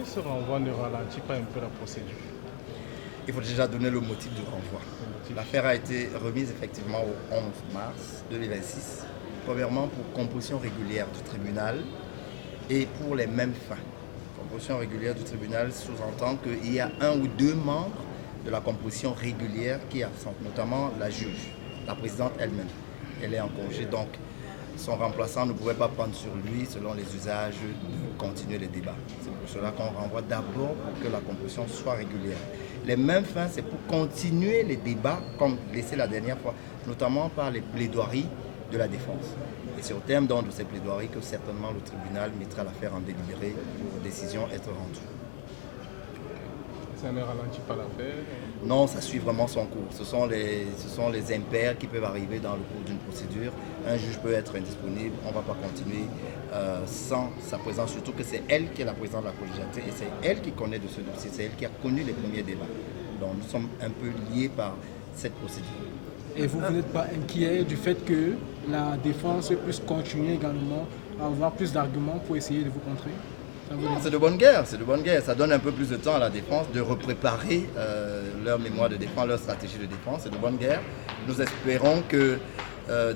que ce renvoi ne ralentit pas un peu la procédure? Il faut déjà donner le motif du renvoi. L'affaire a été remise effectivement au 11 mars 2026. Premièrement, pour composition régulière du tribunal et pour les mêmes fins. Composition régulière du tribunal sous-entend qu'il y a un ou deux membres de la composition régulière qui est absente, notamment la juge, la présidente elle-même. Elle est en congé, donc son remplaçant ne pouvait pas prendre sur lui, selon les usages, de continuer les débats. C'est pour cela qu'on renvoie d'abord pour que la composition soit régulière. Les mêmes fins, c'est pour continuer les débats, comme laissé la dernière fois, notamment par les plaidoiries de la défense. Et c'est au terme donc de ces plaidoiries que certainement le tribunal mettra l'affaire en délibéré pour décision être rendue. Ça ne ralentit pas l'affaire? Non, ça suit vraiment son cours. Ce sont les impairs qui peuvent arriver dans le cours d'une procédure. Un juge peut être indisponible, on ne va pas continuer sans sa présence, surtout que c'est elle qui est la présidente de la collégialité et c'est elle qui connaît de ce dossier, c'est elle qui a connu les premiers débats. Donc nous sommes un peu liés par cette procédure. Et vous n'êtes pas inquiet du fait que la défense puisse continuer également à avoir plus d'arguments pour essayer de vous contrer? Non, c'est de bonne guerre, c'est de bonne guerre. Ça donne un peu plus de temps à la défense de repréparer leur mémoire de défense, leur stratégie de défense. C'est de bonne guerre. Nous espérons que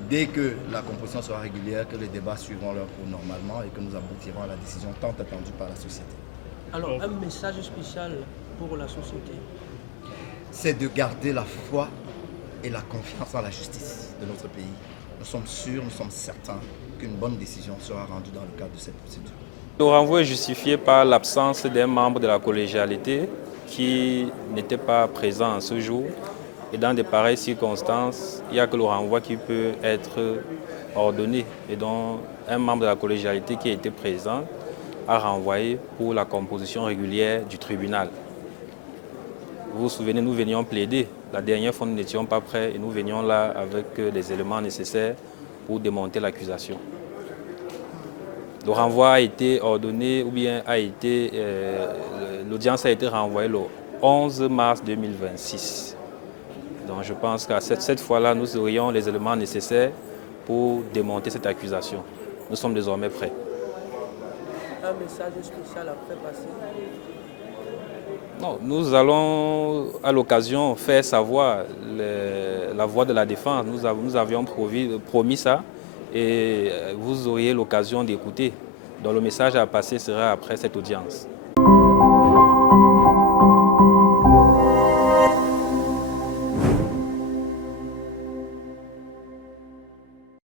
dès que la composition sera régulière, que les débats suivront leur cours normalement et que nous aboutirons à la décision tant attendue par la société. Alors, un message spécial pour la société? C'est de garder la foi et la confiance en la justice de notre pays. Nous sommes sûrs, nous sommes certains qu'une bonne décision sera rendue dans le cadre de cette procédure. Le renvoi est justifié par l'absence d'un membre de la collégialité qui n'était pas présent ce jour. Et dans de pareilles circonstances, il n'y a que le renvoi qui peut être ordonné. Et donc, un membre de la collégialité qui était présent a renvoyé pour la composition régulière du tribunal. Vous vous souvenez, nous venions plaider. La dernière fois, nous n'étions pas prêts et nous venions là avec les éléments nécessaires pour démonter l'accusation. Le renvoi a été ordonné ou bien l'audience a été renvoyée le 11 mars 2026. Donc je pense qu'à cette fois-là, nous aurions les éléments nécessaires pour démonter cette accusation. Nous sommes désormais prêts. Un message spécial après passer? Non, nous allons à l'occasion faire savoir la voix de la défense. Nous avions promis ça. Et vous auriez l'occasion d'écouter. Donc le message à passer sera après cette audience.